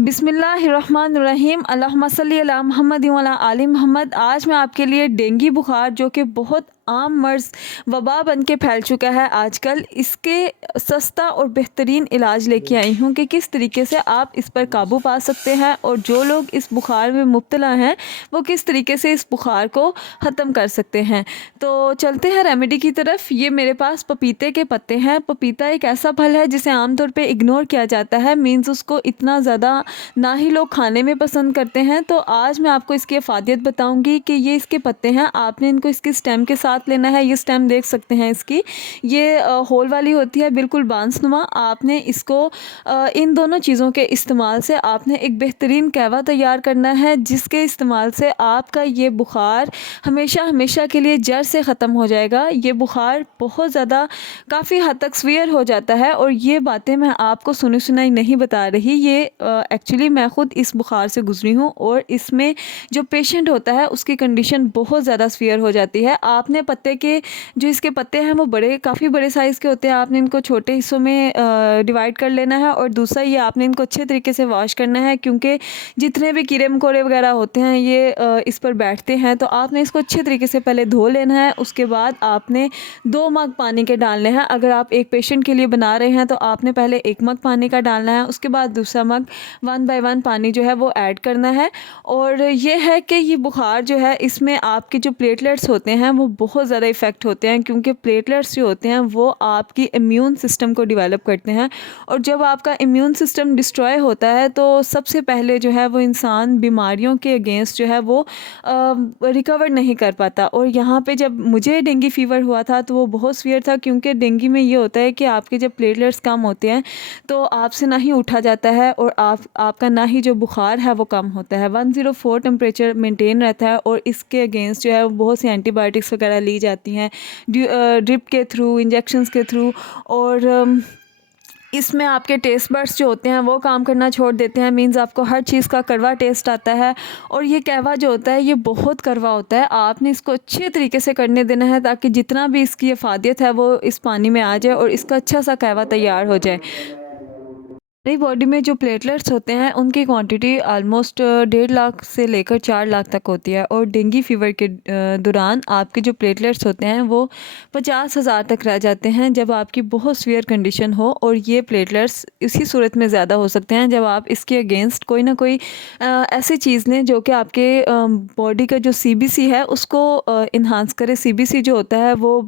बिस्मिल्लाहिर्रहमानिर्रहीम अल्लाहुम्मा सल्ली अला मुहम्मद व अला आलि मोहम्मद। आज मैं आपके लिए डेंगू बुखार जो कि बहुत आम मर्ज़ वबा बन के फैल चुका है आजकल, इसके सस्ता और बेहतरीन इलाज लेके आई हूँ कि किस तरीके से आप इस पर काबू पा सकते हैं और जो लोग इस बुखार में मुब्तला हैं वो किस तरीके से इस बुखार को ख़त्म कर सकते हैं। तो चलते हैं रेमेडी की तरफ। ये मेरे पास पपीते के पत्ते हैं। पपीता एक ऐसा फल है जिसे आमतौर पे इग्नोर किया जाता है, मीन्स उसको इतना ज़्यादा ना ही लोग खाने में पसंद करते हैं। तो आज मैं आपको इसकी अफ़ादियत बताऊंगी कि ये इसके पत्ते हैं, आपने इनको इसकी स्टेम के साथ लेना है। ये स्टेम देख सकते हैं इसकी, ये होल वाली होती है, बिल्कुल बांसनुमा। आपने इसको इन दोनों चीज़ों के इस्तेमाल से आपने एक बेहतरीन कहवा तैयार करना है, जिसके इस्तेमाल से आपका ये बुखार हमेशा हमेशा के लिए जड़ से ख़त्म हो जाएगा। ये बुखार बहुत ज़्यादा काफ़ी हद तक सीवियर हो जाता है और ये बातें मैं आपको सुनी सुनाई नहीं बता रही, ये एक्चुअली मैं ख़ुद इस बुखार से गुज़री हूँ और इसमें जो पेशेंट होता है उसकी कंडीशन बहुत ज़्यादा सीवियर हो जाती है। आपने पत्ते के जो इसके पत्ते हैं वो काफ़ी बड़े साइज़ के होते हैं। आपने इनको छोटे हिस्सों में डिवाइड कर लेना है और दूसरा ये आपने इनको अच्छे तरीके से वॉश करना है, क्योंकि जितने भी कीड़े मकोड़े वगैरह होते हैं ये इस पर बैठते हैं। तो आपने इसको अच्छे तरीके से पहले धो लेना है। उसके बाद आपने 2 मग पानी के डालने हैं। अगर आप एक पेशेंट के लिए बना रहे हैं तो आपने पहले 1 मग पानी का डालना है, उसके बाद दूसरा मग 1 बाय 1 पानी जो है वो ऐड करना है। और ये है कि ये बुखार जो है इसमें आपके जो प्लेटलेट्स होते हैं वो बहुत ज़्यादा इफ़ेक्ट होते हैं, क्योंकि प्लेटलेट्स जो होते हैं वो आपकी इम्यून सिस्टम को डेवलप करते हैं और जब आपका इम्यून सिस्टम डिस्ट्रॉय होता है तो सबसे पहले जो है वो इंसान बीमारियों के अगेंस्ट जो है वो रिकवर नहीं कर पाता। और यहाँ पे जब मुझे डेंगू फ़ीवर हुआ था तो वो बहुत सीवियर था, क्योंकि डेंगू में ये होता है कि आपके जब प्लेटलेट्स कम होते हैं तो आपसे ना ही उठा जाता है और आपका ना ही जो बुखार है वो कम होता है। 104 टेम्परेचर मेंटेन रहता है और इसके अगेंस्ट जो है बहुत सी एंटीबायोटिक्स वगैरह ली जाती हैं ड्रिप के थ्रू, इंजेक्शंस के थ्रू। और इसमें आपके टेस्ट बड्स जो होते हैं वो काम करना छोड़ देते हैं, मींस आपको हर चीज़ का कड़वा टेस्ट आता है। और ये कहवा जो होता है ये बहुत कड़वा होता है। आपने इसको अच्छे तरीके से करने देना है ताकि जितना भी इसकी अफादियत है वो इस पानी में आ जाए और इसका अच्छा सा कहवा तैयार हो जाए। हमारी बॉडी में जो प्लेटलेट्स होते हैं उनकी क्वांटिटी आलमोस्ट 1.5 लाख से लेकर 4 लाख तक होती है और डेंगू फीवर के दौरान आपके जो प्लेटलेट्स होते हैं वो 50,000 तक रह जाते हैं जब आपकी बहुत सीवियर कंडीशन हो। और ये प्लेटलेट्स इसी सूरत में ज़्यादा हो सकते हैं जब आप इसके अगेंस्ट कोई ना कोई ऐसी चीज़ लें जो कि आपके बॉडी का जो CBC है उसको इन्हांस करे। CBC जो होता है वो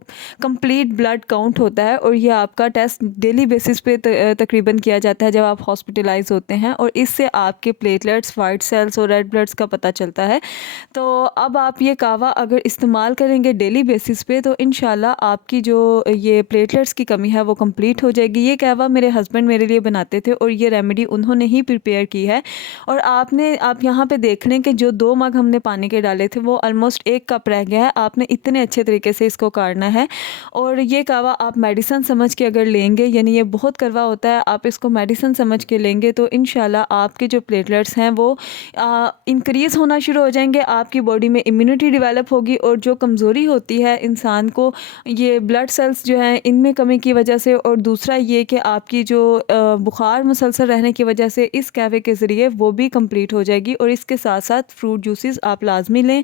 कंप्लीट ब्लड काउंट होता है और ये आपका टेस्ट डेली बेसिस पे तकरीबन किया जाता है जब आप हॉस्पिटलाइज होते हैं, और इससे आपके प्लेटलेट्स, वाइट सेल्स और रेड ब्लड्स का पता चलता है। तो अब आप ये कहवा अगर इस्तेमाल करेंगे डेली बेसिस पे तो इंशाल्लाह आपकी जो ये प्लेटलेट्स की कमी है वो कंप्लीट हो जाएगी। ये कहवा मेरे हस्बैंड मेरे लिए बनाते थे और ये रेमेडी उन्होंने ही प्रिपेयर की है। और आप यहाँ पे देख लें कि जो 2 मग हमने पानी के डाले थे वो ऑलमोस्ट 1 कप रह गया है। आपने इतने अच्छे तरीके से इसको काढ़ना है और ये कहवा आप मेडिसिन समझ के अगर लेंगे, यानी ये बहुत कड़वा होता है, आप इसको मेडिसिन समझ के लेंगे तो इंशाल्लाह आपके जो प्लेटलेट्स हैं वो इंक्रीज़ होना शुरू हो जाएंगे। आपकी बॉडी में इम्यूनिटी डेवलप होगी और जो कमज़ोरी होती है इंसान को, ये ब्लड सेल्स जो हैं इनमें कमी की वजह से, और दूसरा ये कि आपकी जो बुखार मुसलसल रहने की वजह से इस कहवे के ज़रिए वो भी कंप्लीट हो जाएगी। और इसके साथ साथ फ्रूट जूसेस आप लाजमी लें।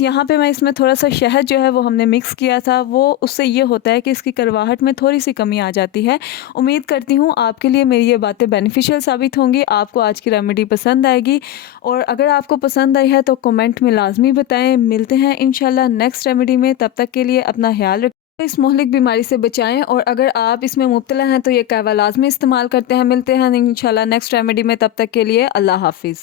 यहाँ पे मैं इसमें थोड़ा सा शहद जो है वो हमने मिक्स किया था, वो उससे ये होता है कि इसकी करवाहट में थोड़ी सी कमी आ जाती है। उम्मीद करती हूँ आपके लिए मेरी ये बातें बेनिफिशियल साबित होंगी, आपको आज की रेमेडी पसंद आएगी। और अगर आपको पसंद आई है तो कमेंट में लाजमी बताएं। मिलते हैं इंशाल्लाह नेक्स्ट रेमेडी में, तब तक के लिए अपना ख्याल रखें, इस मोहलिक बीमारी से बचाएं। और अगर आप इसमें मुब्तला हैं तो ये कहवा लाजमी इस्तेमाल करते हैं। मिलते हैं इंशाल्लाह नेक्स्ट रेमेडी में, तब तक के लिए अल्लाह हाफिज़।